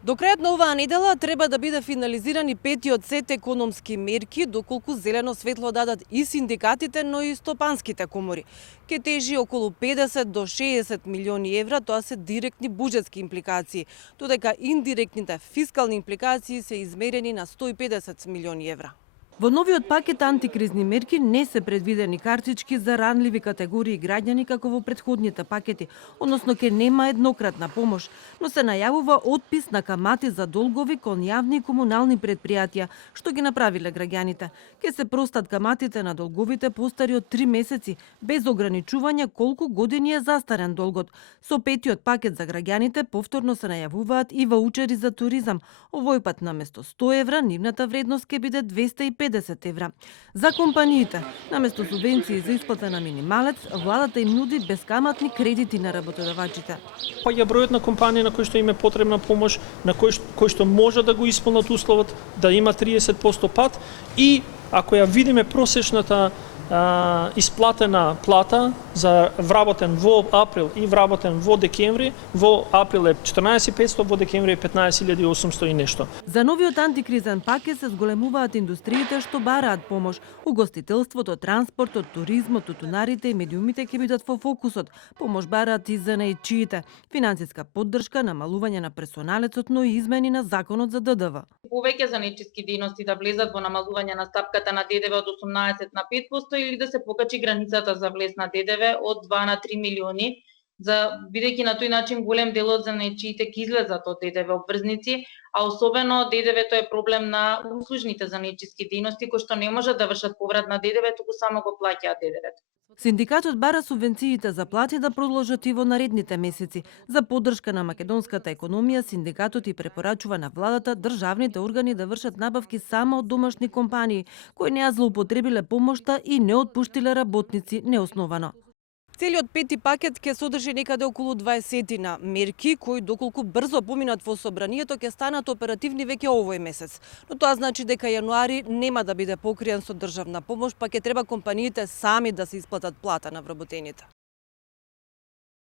До крајот на оваа недела треба да биде финализиран и петиот сет економски мерки, доколку зелено светло дадат и синдикатите, но и стопанските комори. Ке тежи околу 50 до 60 милиони евра, тоа се директни буџетски импликации, додека индиректните фискални импликации се измерени на 150 милиони евра. Во новиот пакет антикризни мерки не се предвидени картички за ранливи категории граѓани како во претходните пакети, односно ке нема еднократна помош, но се најавува отпис на камати за долгови кон јавни и комунални предпријатија, што ги направиле граѓаните. Ке се простат каматите на долговите постари од 3 месеци, без ограничување колку години е застарен долгот. Со петиот пакет за граѓаните повторно се најавуваат и ваучери за туризам. Овој пат наместо 100 евра, нивната вредност ке биде 250 евра. За компаниите, наместо субвенции за исплата на минималец, владата им нуди бескаматни кредити на работодавачите. Па ја бројот на компании на кои што им е потребна помош, на кои што може да го исполнат условот, да има 30% пат и ако ја видиме просечната исплатена плата за вработен во април и вработен во декември, во април е 14.500, во декември е 15.800 и нешто. За новиот антикризен пакет се зголемуваат индустриите што бараат помош. Угостителството, транспортот, туризмот, тутунарите и медиумите ќе бидат во фокусот. Помош бараат и занаетчиите. Финансиска поддршка, намалување на персоналецот, но и измени на законот за ДДВ. Повеќе занаетчиски дејности да влезат во намалување на стапката на ДДВ од 18 на 5% или да се покачи границата за влез на ДДВ од 2 на 3 милиони, бидејќи на тој начин голем дел од занаетчиите ќе излезат од ДДВ обврзници, а особено ДДВ-то е проблем на услужните занаетчиски дејности кои што не можат да вршат поврат на ДДВ, туку само го плаќаат ДДВ-то. Синдикатот бара субвенциите за плати да продолжат и во наредните месеци. За поддршка на македонската економија, синдикатот и препорачува на владата државните органи да вршат набавки само од домашни компании, кои не ја злоупотребиле помошта и не отпуштиле работници неосновано. Целиот пети пакет ќе содржи некаде околу 20 мерки, кои доколку брзо поминат во собранието ќе станат оперативни веќе овој месец. Но тоа значи дека јануари нема да биде покриен со државна помош, па ќе треба компаниите сами да се исплатат плата на вработените.